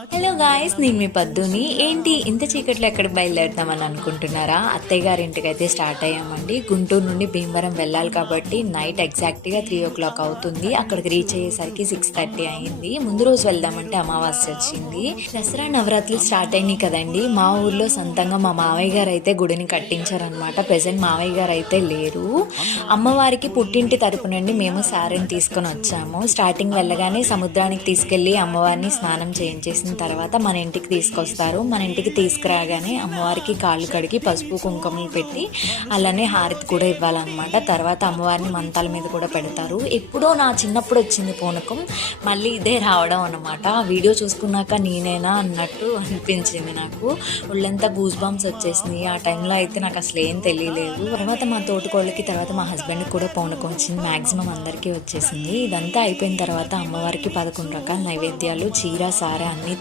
Hello guys, నేను మీ పద్దుని. ఏంటి ఇంత చీకట్లో ఎక్కడికి బయలుదేరుతామని అనుకుంటున్నారా? అత్తయ్య గారి ఇంటికి అయితే స్టార్ట్ అయ్యామండి. గుంటూరు నుండి భీమవరం వెళ్ళాలి కాబట్టి నైట్ ఎగ్జాక్ట్గా 3 o'clock అవుతుంది. అక్కడికి రీచ్ అయ్యేసరికి 6:30 అయింది. ముందు రోజు వెళ్దామంటే అమావాస్య వచ్చింది. దసరా నవరాత్రులు స్టార్ట్ అయినాయి కదండి. మా ఊర్లో సొంతంగా మా మావయ్య గారు అయితే గుడిని కట్టించారనమాట. ప్రెసెంట్ మావయ్య గారు అయితే లేరు. అమ్మవారికి పుట్టింటి తరపు నుండి మేము సారెని తీసుకొని వచ్చాము. స్టార్టింగ్ వెళ్ళగానే సముద్రానికి తీసుకెళ్లి అమ్మవారిని స్నానం చేయించేసిన తర్వాత మన ఇంటికి తీసుకొస్తారు. మన ఇంటికి తీసుకురాగానే అమ్మవారికి కాళ్ళు కడిగి పసుపు కుంకుమలు పెట్టి అలానే హారతి కూడా ఇవ్వాలన్నమాట. తర్వాత అమ్మవారిని మంతాల మీద కూడా పెడతారు. ఎప్పుడో నా చిన్నప్పుడు వచ్చింది పూనకం, మళ్ళీ ఇదే రావడం అనమాట. వీడియో చూసుకున్నాక నేనేనా అన్నట్టు అనిపించింది నాకు. ఒళ్ళంతా గూస్ బంప్స్ వచ్చేసింది. ఆ టైంలో అయితే నాకు అసలు ఏం తెలియలేదు. తర్వాత మా తోటికోళ్ళకి, తర్వాత మా హస్బెండ్కి కూడా పూనకం వచ్చింది. మ్యాక్సిమం అందరికీ వచ్చేసింది. ఇదంతా అయిపోయిన తర్వాత అమ్మవారికి 11 రకాల నైవేద్యాలు, చీర సారె అన్నీ